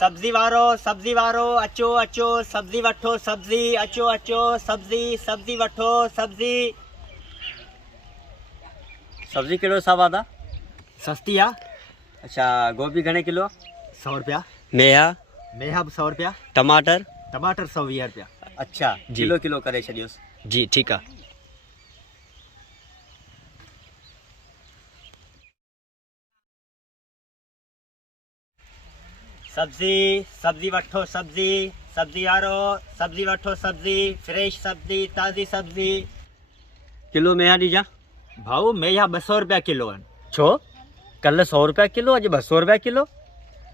सब्जी वारो अचो अचो सब्जी वठो सब्जी अचो अचो सब्जी वठो सब्जी। सब्जी कहिड़ो हिसाब आहे? सस्ती आ। अच्छा, गोभी घणे किलो? 100 रुपया। मेहा मेहा बि 100 रुपया। टमाटर? टमाटर 120 रुपया। अच्छा जी। किलो किलो करे छॾियोसि। जी ठीक है। सब्जी वठो सब्जी वारो सब्जी वठो सब्जी फ्रेश सब्जी ताज़ी सब्जी। किलो मेहा ॾिजां। भाऊ मेहा 200 रुपया किलो आहिनि। छो? कल्ह 100 रुपया किलो, अॼु 200 रुपया किलो।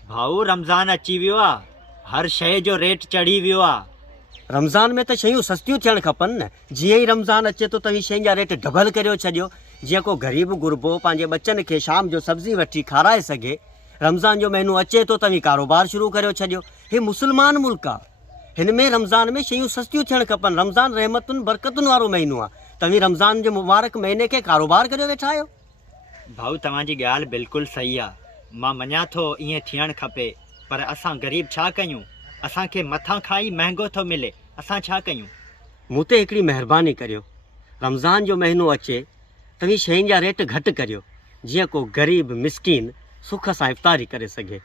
भाऊ रमज़ान अची वियो आहे, हर शइ जो रेट चढ़ी वियो आहे। रमज़ान में त शयूं सस्तियूं थियणु खपनि न। जीअं ई रमज़ान अचे थो तव्हीं शयुनि जा रेट डबल करे छॾियो। जीअं को ग़रीब गुरबो पंहिंजे बच्चनि खे शाम जो सब्ज़ी वठी खाराए सघे। रमज़ान जो महीनो अचे थो तव्हीं कारोबार शुरू करे छॾियो। हे मुस्लमान मुल्क आहे, हिन में रमज़ान में शयूं सस्तियूं थियणु खपनि। रमज़ान रहमतुनि बरकतुनि वारो महीनो आहे, तव्हीं रमज़ान जे मुबारक महीने खे कारोबार करे वेठा आहियो। भाऊ तव्हांजी ॻाल्हि बिल्कुलु सही आहे, मां मञा थो ईअं थियणु खपे, पर असां ग़रीब छा कयूं? असांखे मथां खां ई महांगो थो मिले, असां छा कयूं? मूं ते हिकिड़ी महिरबानी करियो, रमज़ान जो महीनो अचे तव्हीं शयुनि जा रेट घटि करियो, जीअं को ग़रीब मिसकीन सुख सां इफ़्तारी करे सघे।